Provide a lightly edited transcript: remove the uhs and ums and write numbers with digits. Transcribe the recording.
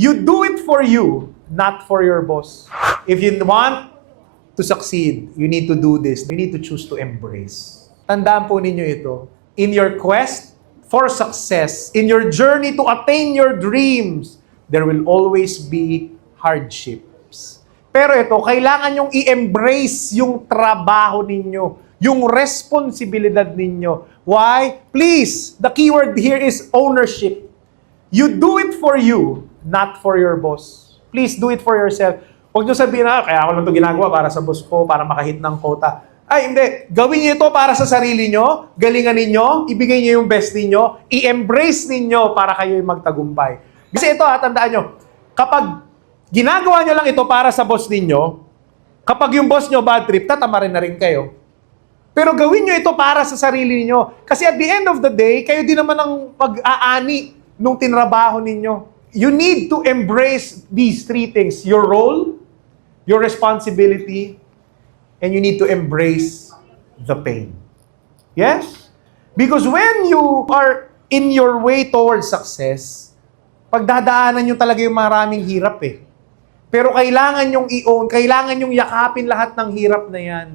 You do it for you, not for your boss. If you want to succeed, you need to do this. You need to choose to embrace. Tandaan po ninyo ito. In your quest for success, in your journey to attain your dreams, there will always be hardships. Pero ito, kailangan nyong i-embrace yung trabaho ninyo, yung responsibilidad ninyo. Why? Please, the keyword here is ownership. You do it for you, not for your boss. Please do it for yourself. Huwag nyo sabihin na, kaya ako lang ito ginagawa para sa boss ko, para makahit ng quota. Ay, hindi. Gawin niyo ito para sa sarili nyo, galingan ninyo, ibigay niyo yung best ninyo, i-embrace ninyo para kayo'y magtagumpay. Kasi ito, tandaan nyo, kapag ginagawa nyo lang ito para sa boss ninyo, kapag yung boss nyo bad trip, tatama rin na rin kayo. Pero gawin nyo ito para sa sarili niyo. Kasi at the end of the day, kayo din naman ang pag-aani nung tinrabaho ninyo. You need to embrace these three things. Your role, your responsibility, and you need to embrace the pain. Yes? Because when you are in your way towards success, pagdadaanan nyo talaga yung maraming hirap eh. Pero kailangan nyong i-own, kailangan nyong yakapin lahat ng hirap na yan.